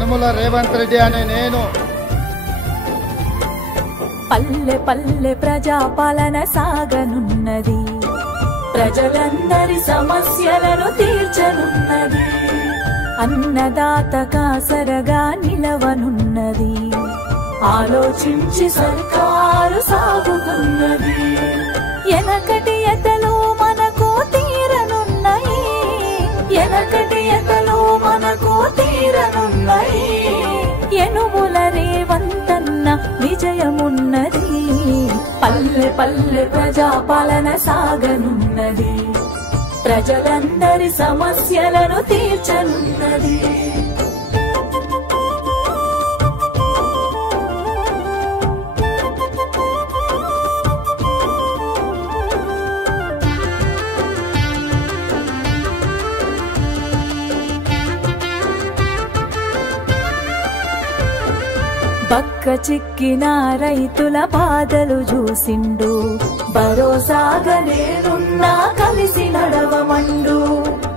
యనమల రేవంత్ రెడ్డి అనే నేను పల్లె పల్లె ప్రజాపాలన సాగనున్నది, ప్రజలందరి సమస్యలను తీర్చనున్నది, అన్నదాత కాసరగా నిలవనున్నది, ఆలోచించి సర్కారు సాగుతున్నది, ఎనకటి ఎతలు మనకు తీరనున్నాయి, ఎనకటి ఎతలు మనకు తీరనున్నాయి, యనుమల రేవంతన్న విజయమున్నది, పల్లె పల్లె ప్రజాపాలన సాగనున్నది, ప్రజలందరి సమస్యలను తీర్చనున్నది. పక్క చిక్కిన రైతుల బాధలు చూసిండు, భరోసాగా నేనున్నా కలిసి నడవమండు,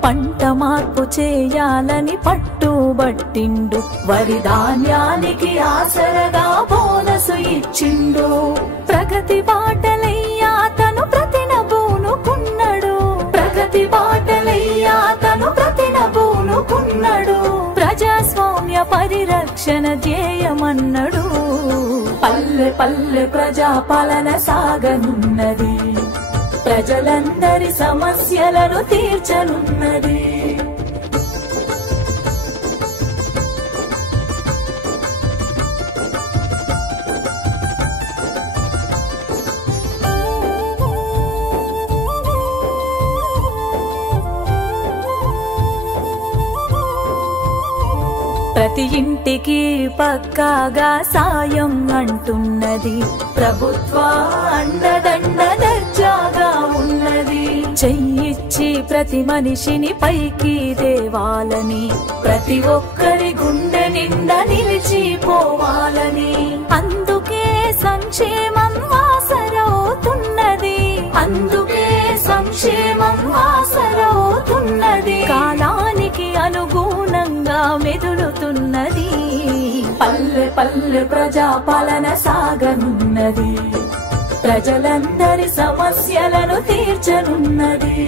పంట మార్పు చేయాలని పట్టుబట్టిండు, వరి ధాన్యానికి ఆసరగా బోనసు ఇచ్చిండు, ప్రగతి బాటలయ్యా తను ప్రతినబూనుకున్నాడు, ప్రగతి బాటలయ్యా తను ప్రతినబూనుకున్నాడు, ప్రజాస్వామ్య పరిరక్షణ ధ్యేయమన్నాడు, పల్లె పల్లె ప్రజాపాలన సాగనున్నది, ప్రజలందరి సమస్యలను తీర్చనున్నది. ప్రతి ఇంటికి పక్కాగా సాయం అంటున్నది, ప్రభుత్వ అండదండ దర్జాగా ఉన్నది, చెయ్యిచ్చి ప్రతి మనిషిని పైకి దేవాలని, ప్రతి ఒక్కరి గుండె నిండా నిలిచిపోవాలని, అందుకే సంక్షేమం ఆసరవుతున్నది, అందుకే సంక్షేమం ఆసరవుతున్నది, కాలానికి అనుగుణంగా మెదులుతున్నది, పల్లె పల్లె ప్రజాపాలన సాగనున్నది, ప్రజలందరి సమస్యలను తీర్చనున్నది.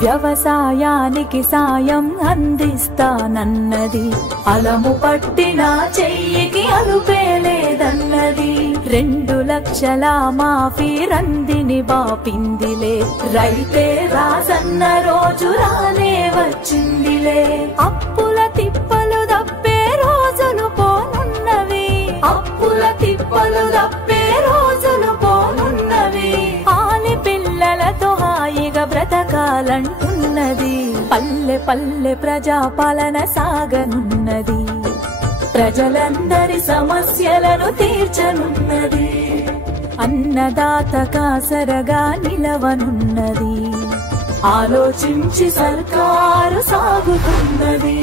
వ్యవసాయానికి సాయం అందిస్తానన్నది, అలము పట్టిన చెయ్యికి అలుపేలేదన్నది, 2 లక్షల మాఫీ రందిని బాపిందిలే, రైతే రాజన్న రోజు రానే వచ్చిందిలే, అప్పుల తిప్పలు దప్పే రోజులు పోనున్నవి, అప్పుల తిప్పలు దప్పే రోజులు పోనున్నవి, ఆలి పిల్లలతో హాయిగా బ్రతకాలంటున్నది, పల్లె పల్లె ప్రజాపాలన సాగనున్నది, ప్రజలందరి సమస్యలను తీర్చనున్నది, అన్నదాత కాసరగా నిలవనున్నది, ఆలోచించి సర్కారు సాగుతున్నది.